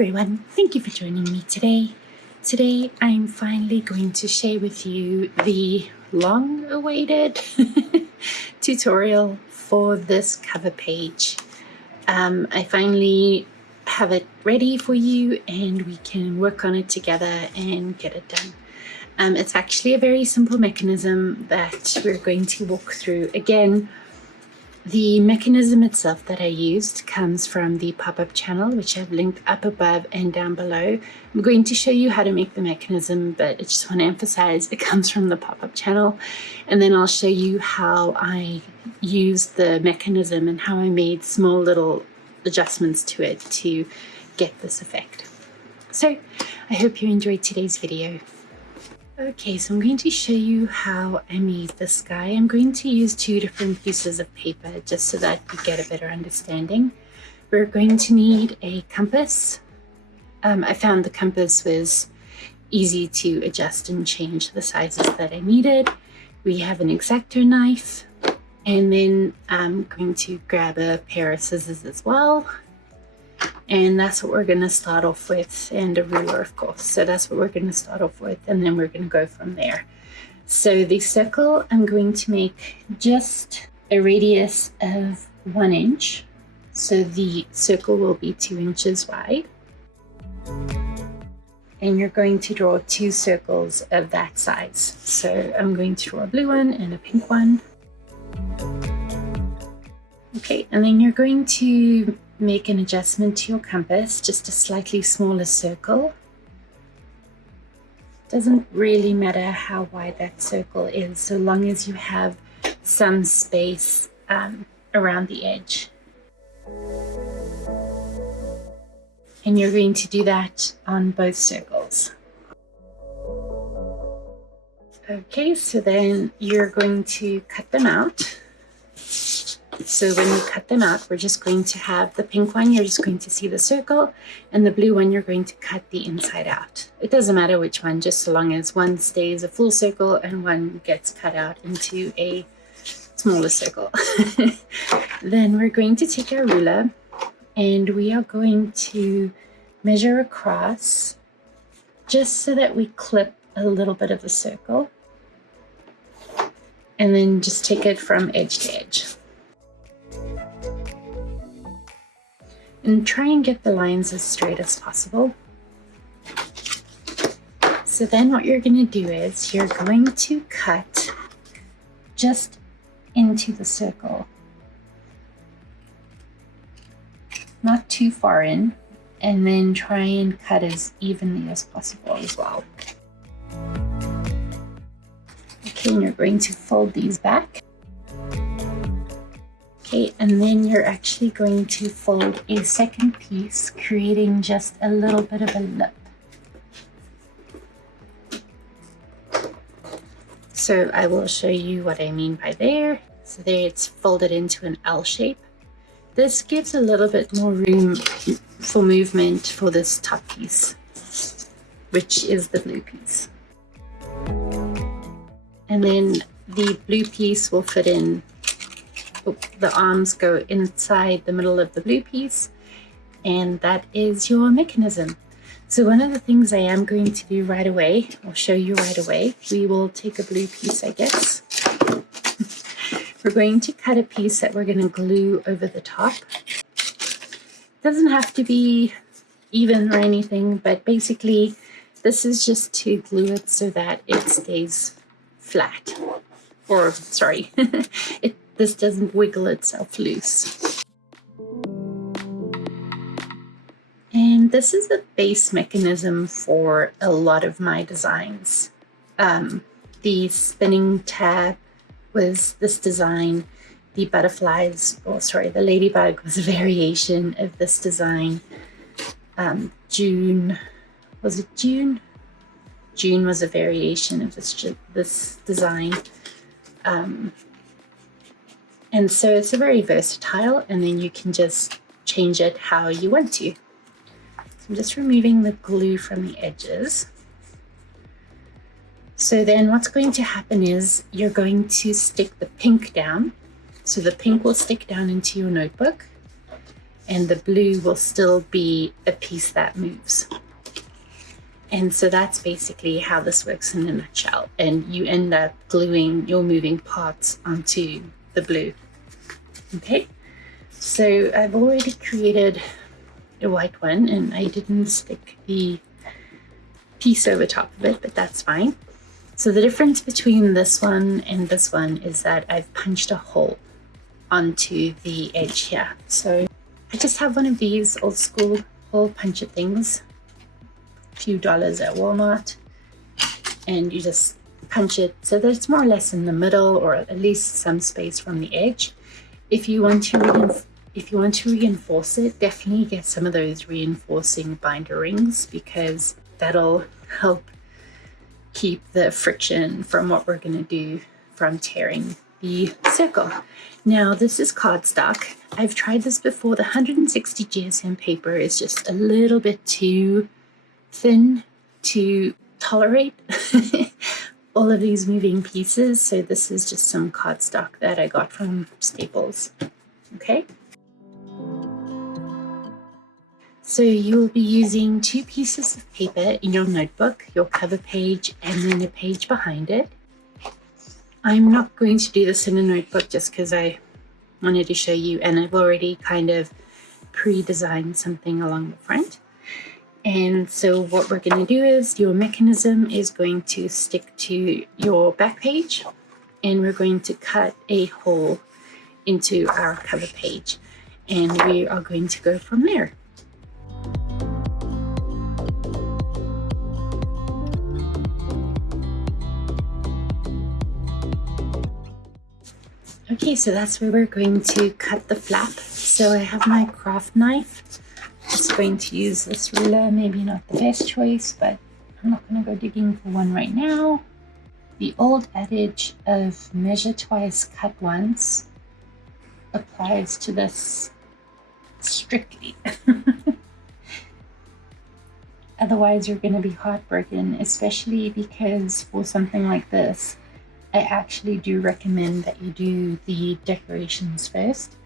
everyone, thank you for joining me today. Today I'm finally going to share with you the long-awaited tutorial for this cover page. I finally have it ready for you and we can work on it together and get it done. It's actually a very simple mechanism that we're going to walk through. Again, the mechanism itself that I used comes from the pop-up channel, which I've linked up above and down below. I'm going to show you how to make the mechanism, but I just want to emphasize it comes from the pop-up channel. And then I'll show you how I used the mechanism and how I made small little adjustments to it to get this effect. So I hope you enjoyed today's video. Okay, so I'm going to show you how I made this guy. I'm going to use two different pieces of paper just so that you get a better understanding. We're going to need a compass. I found the compass was easy to adjust and change the sizes that I needed. We have an X-Acto knife, and then I'm going to grab a pair of scissors as well. And that's what we're going to start off with, and a ruler, of course. So that's what we're going to start off with, and then we're going to go from there. So the circle, I'm going to make just a radius of 1 inch. So the circle will be 2 inches wide. And you're going to draw 2 circles of that size. So I'm going to draw a blue one and a pink one. Okay, and then you're going to make an adjustment to your compass, just a slightly smaller circle. Doesn't really matter how wide that circle is, so long as you have some space around the edge. And you're going to do that on both circles. Okay, so then you're going to cut them out. So when you cut them out, we're just going to have the pink one, you're just going to see the circle, and the blue one, you're going to cut the inside out. It doesn't matter which one, just so long as one stays a full circle and one gets cut out into a smaller circle. Then we're going to take our ruler and we are going to measure across just so that we clip a little bit of the circle, and then just take it from edge to edge. And try and get the lines as straight as possible. So then what you're going to do is you're going to cut just into the circle. Not too far in, and then try and cut as evenly as possible as well. Okay, and you're going to fold these back. Okay, and then you're actually going to fold a second piece, creating just a little bit of a lip. So I will show you what I mean by there. So there it's folded into an L shape. This gives a little bit more room for movement for this top piece, which is the blue piece. And then the blue piece will fit in. The arms go inside the middle of the blue piece, and that is your mechanism. So one of the things I am going to do right away, I'll show you right away, we will take a blue piece, I guess. We're going to cut a piece that we're going to glue over the top. It doesn't have to be even or anything, but basically this is just to glue it so that it stays flat. Or, sorry, this doesn't wiggle itself loose. And this is the base mechanism for a lot of my designs. The spinning tab was this design. The butterflies, the ladybug was a variation of this design. June, was it June? June was a variation of this design. And so it's a very versatile, and then you can just change it how you want to. So I'm just removing the glue from the edges. So then what's going to happen is you're going to stick the pink down. So the pink will stick down into your notebook. and the blue will still be a piece that moves. And so that's basically how this works in a nutshell. And you end up gluing your moving parts onto the blue. Okay, so I've already created a white one, and I didn't stick the piece over top of it, but that's fine. So the difference between this one and this one is that I've punched a hole onto the edge here. So I just have one of these old school hole puncher things, a few dollars at Walmart, and you just punch it so that it's more or less in the middle, or at least some space from the edge. If you want to reinforce it, definitely get some of those reinforcing binder rings, because that'll help keep the friction from what we're going to do from tearing the circle. Now, this is cardstock. I've tried this before. The 160 GSM paper is just a little bit too thin to tolerate all of these moving pieces. So this is just some cardstock that I got from Staples. Okay. So you'll be using 2 pieces of paper in your notebook, your cover page, and then a page behind it. I'm not going to do this in a notebook just because I wanted to show you, and I've already kind of pre-designed something along the front. And so what we're going to do is your mechanism is going to stick to your back page, and we're going to cut a hole into our cover page, and we are going to go from there. Okay, so that's where we're going to cut the flap. So I have my craft knife. Just going to use this ruler, maybe not the best choice, but I'm not going to go digging for one right now. The old adage of measure twice, cut once applies to this strictly. Otherwise, you're going to be heartbroken, especially because for something like this, I actually do recommend that you do the decorations first,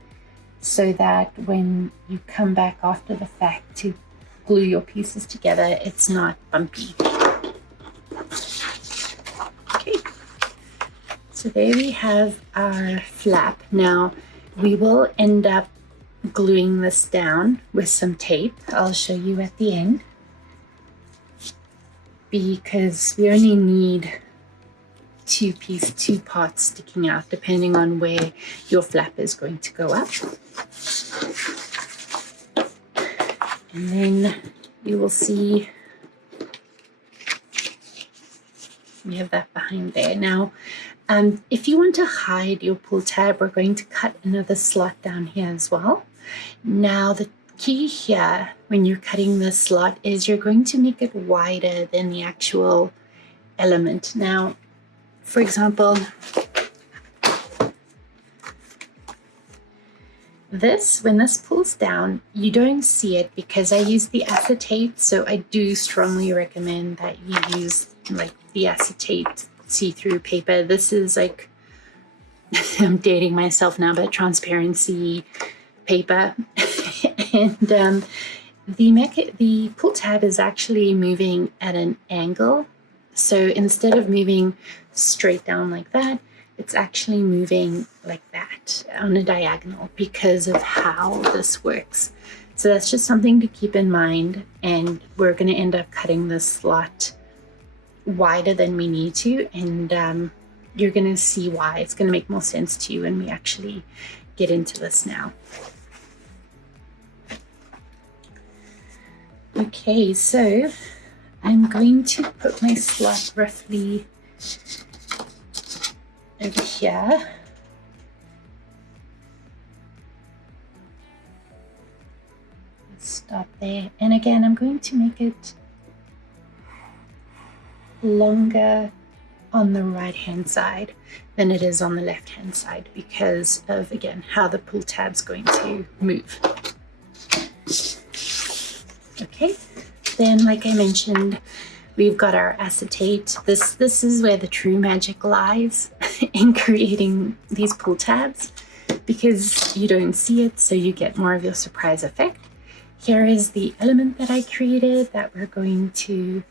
so that when you come back after the fact to glue your pieces together, it's not bumpy. Okay, so there we have our flap. Now we will end up gluing this down with some tape. I'll show you at the end, because we only need two parts sticking out depending on where your flap is going to go up. And then you will see we have that behind there. Now, if you want to hide your pull tab, we're going to cut another slot down here as well. Now, the key here when you're cutting this slot is you're going to make it wider than the actual element. Now, for example, when this pulls down, you don't see it because I use the acetate, so I do strongly recommend that you use like the acetate see-through paper. This is like, I'm dating myself now, but transparency paper. And the pull tab is actually moving at an angle. So instead of moving straight down like that, it's actually moving like that on a diagonal because of how this works. So that's just something to keep in mind, and we're going to end up cutting this slot wider than we need to, and you're going to see why. It's going to make more sense to you when we actually get into this now. Okay, so I'm going to put my slot roughly over here. Stop there. And again, I'm going to make it longer on the right hand side than it is on the left hand side because of, again, how the pull tab's going to move. Okay, then like I mentioned, we've got our acetate. This is where the true magic lies in creating these pull tabs. because you don't see it, so you get more of your surprise effect. Here is the element that I created that we're going to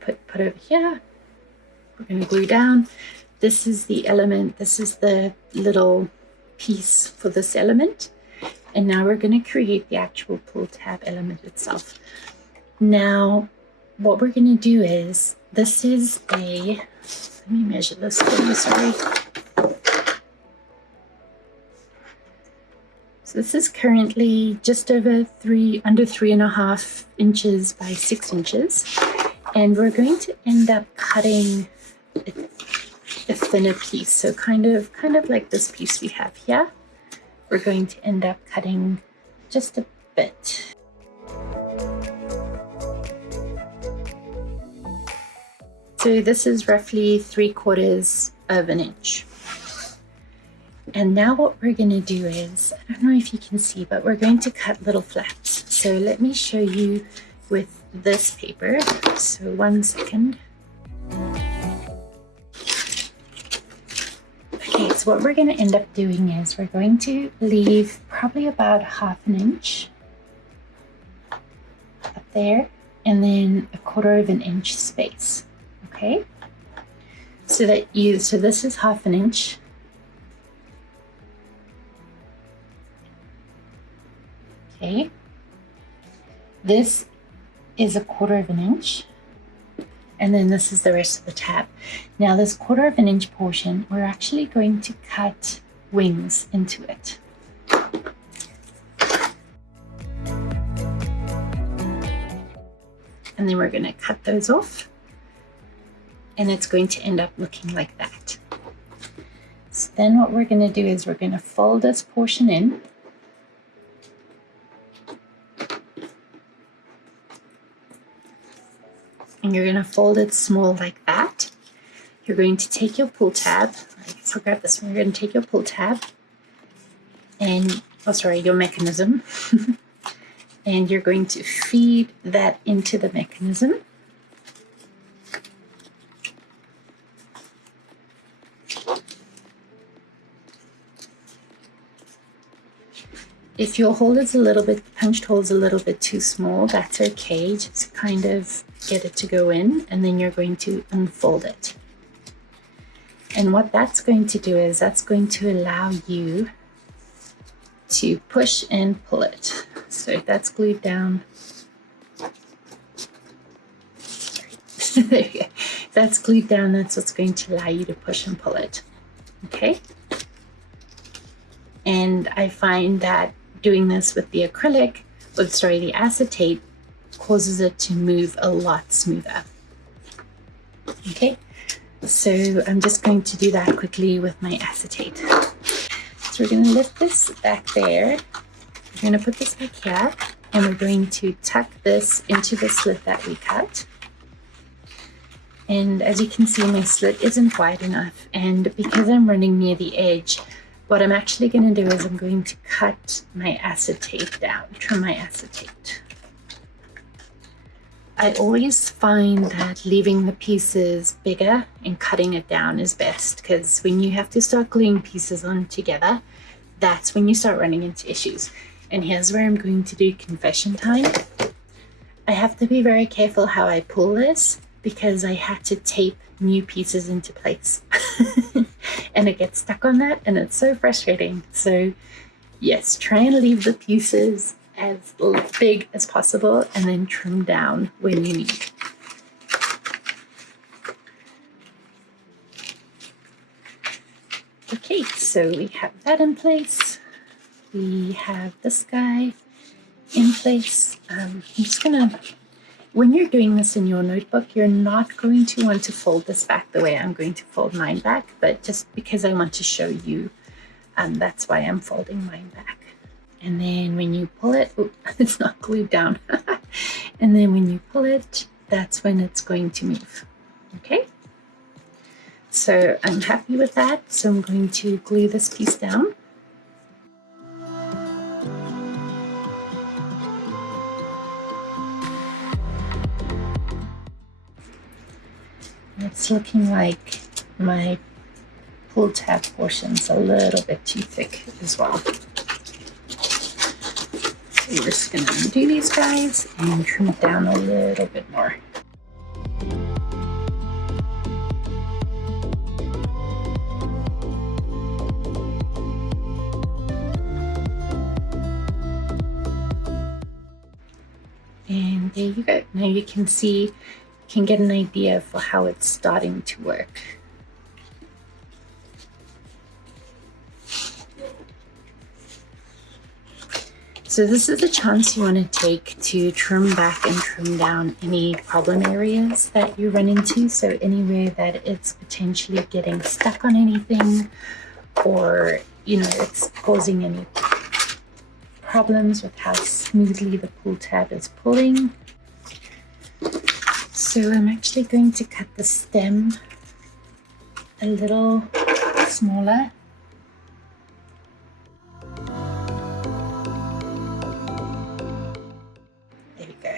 put over here. We're going to glue down. This is the element, this is the little piece for this element. And now we're going to create the actual pull tab element itself. Now, what we're going to do is, this is a, let me measure this for you, sorry. So this is currently just over under 3.5 inches by 6 inches. And we're going to end up cutting a thinner piece. So kind of like this piece we have here. We're going to end up cutting just a bit. So this is roughly 3/4 of an inch. And now what we're going to do is, I don't know if you can see, but we're going to cut little flaps. So let me show you with this paper. So 1 second. Okay, so what we're going to end up doing is we're going to leave probably about 1/2 inch up there, and then 1/4 inch space. Okay, so this is 1/2 inch. Okay, this is 1/4 inch, and then this is the rest of the tab. Now this 1/4 inch portion, we're actually going to cut wings into it. And then we're going to cut those off, and it's going to end up looking like that. So then what we're going to do is we're going to fold this portion in. And you're going to fold it small like that. You're going to take your pull tab. I guess I'll grab this one. You're going to take your pull tab and, your mechanism. And you're going to feed that into the mechanism. If your hole is punched hole is a little bit too small, that's okay. Just kind of get it to go in, and then you're going to unfold it. And what that's going to do is that's going to allow you to push and pull it. So if that's glued down, there you go. If that's glued down, that's what's going to allow you to push and pull it. Okay? And I find that doing this with the acrylic, the acetate, causes it to move a lot smoother. Okay, so I'm just going to do that quickly with my acetate. So we're going to lift this back there. We're going to put this back here, and we're going to tuck this into the slit that we cut. And as you can see, my slit isn't wide enough, and because I'm running near the edge, what I'm actually going to do is I'm going to cut my acetate down, trim my acetate. I always find that leaving the pieces bigger and cutting it down is best, because when you have to start gluing pieces on together, that's when you start running into issues. And here's where I'm going to do confession time. I have to be very careful how I pull this, because I had to tape new pieces into place. And it gets stuck on that, and it's so frustrating. So yes, try and leave the pieces as big as possible, and then trim down when you need. Okay, so we have that in place. We have this guy in place. I'm just gonna, when you're doing this in your notebook, you're not going to want to fold this back the way I'm going to fold mine back, but just because I want to show you, that's why I'm folding mine back. And then when you pull it, it's not glued down. And then when you pull it, that's when it's going to move. Okay? So I'm happy with that. So I'm going to glue this piece down. It's looking like my pull tab portion's a little bit too thick as well. So we're just going to undo these guys and trim it down a little bit more. And there you go. Now you can see, you can get an idea for how it's starting to work. So this is a chance you want to take to trim back and trim down any problem areas that you run into. So anywhere that it's potentially getting stuck on anything, or it's causing any problems with how smoothly the pull tab is pulling. So I'm actually going to cut the stem a little smaller. There we go.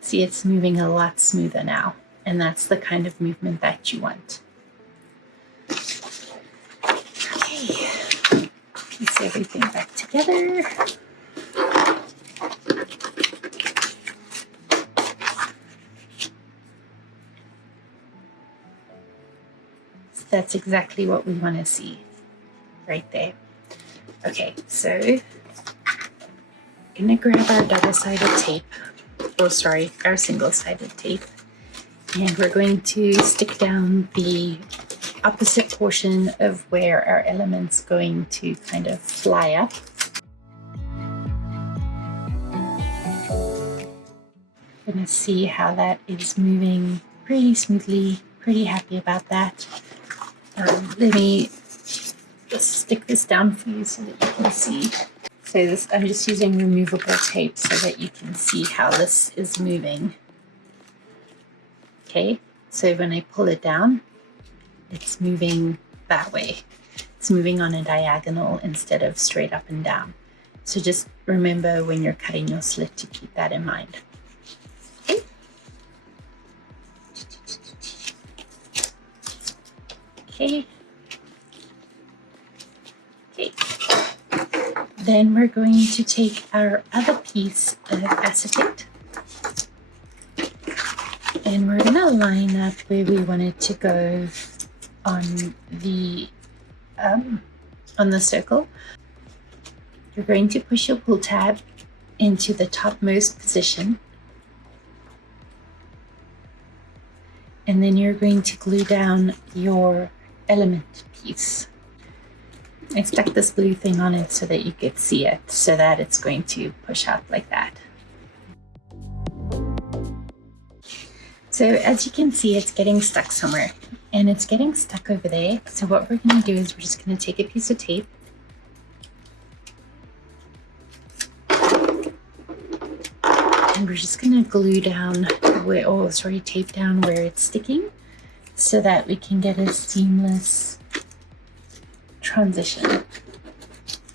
See, it's moving a lot smoother now, and that's the kind of movement that you want. Okay, piece everything back together. That's exactly what we want to see right there. Okay, so I'm gonna grab our double-sided tape, our single-sided tape, and we're going to stick down the opposite portion of where our element's going to kind of fly up. I'm gonna see how that is moving pretty smoothly. Pretty happy about that. Let me just stick this down for you so that you can see. So I'm just using removable tape so that you can see how this is moving. Okay, so when I pull it down, it's moving that way. It's moving on a diagonal instead of straight up and down. So just remember when you're cutting your slit to keep that in mind. Okay. Okay. Okay. Then we're going to take our other piece of acetate and we're going to line up where we want it to go on the circle. You're going to push your pull tab into the topmost position, and then you're going to glue down your element piece. I stuck this blue thing on it so that you could see it, so that it's going to push out like that. So as you can see, it's getting stuck somewhere, and it's getting stuck over there. So what we're going to do is we're just going to take a piece of tape and we're just going to glue down tape down where it's sticking so that we can get a seamless transition.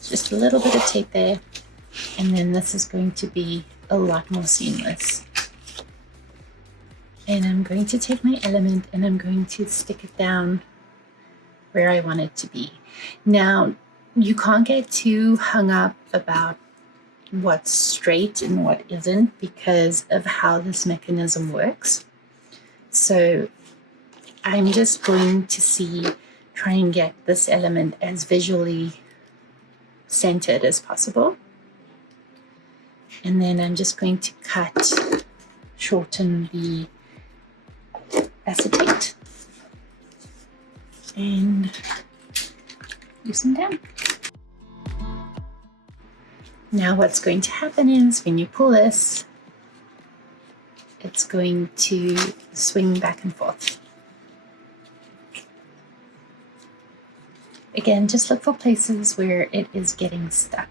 Just a little bit of tape there, and then this is going to be a lot more seamless. And I'm going to take my element and I'm going to stick it down where I want it to be. Now, you can't get too hung up about what's straight and what isn't because of how this mechanism works. So I'm just going to try and get this element as visually centered as possible. And then I'm just going to shorten the acetate and loosen down. Now what's going to happen is when you pull this, it's going to swing back and forth. Again, just look for places where it is getting stuck.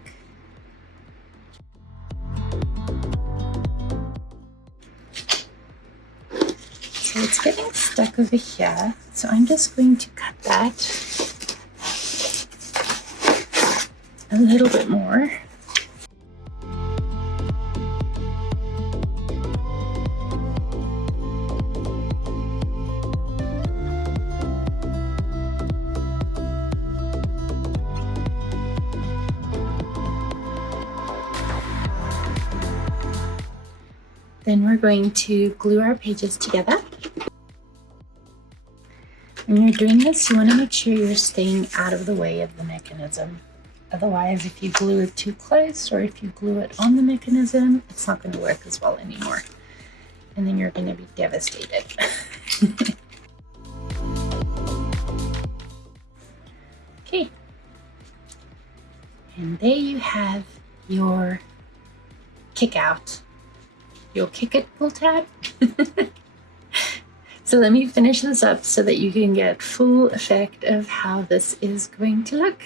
So it's getting stuck over here, so I'm just going to cut that a little bit more. Then we're going to glue our pages together. When you're doing this, you want to make sure you're staying out of the way of the mechanism. Otherwise, if you glue it too close or if you glue it on the mechanism, it's not going to work as well anymore. And then you're going to be devastated. Okay. And there you have your kick out. Your kick it pull tab. So let me finish this up so that you can get full effect of how this is going to look.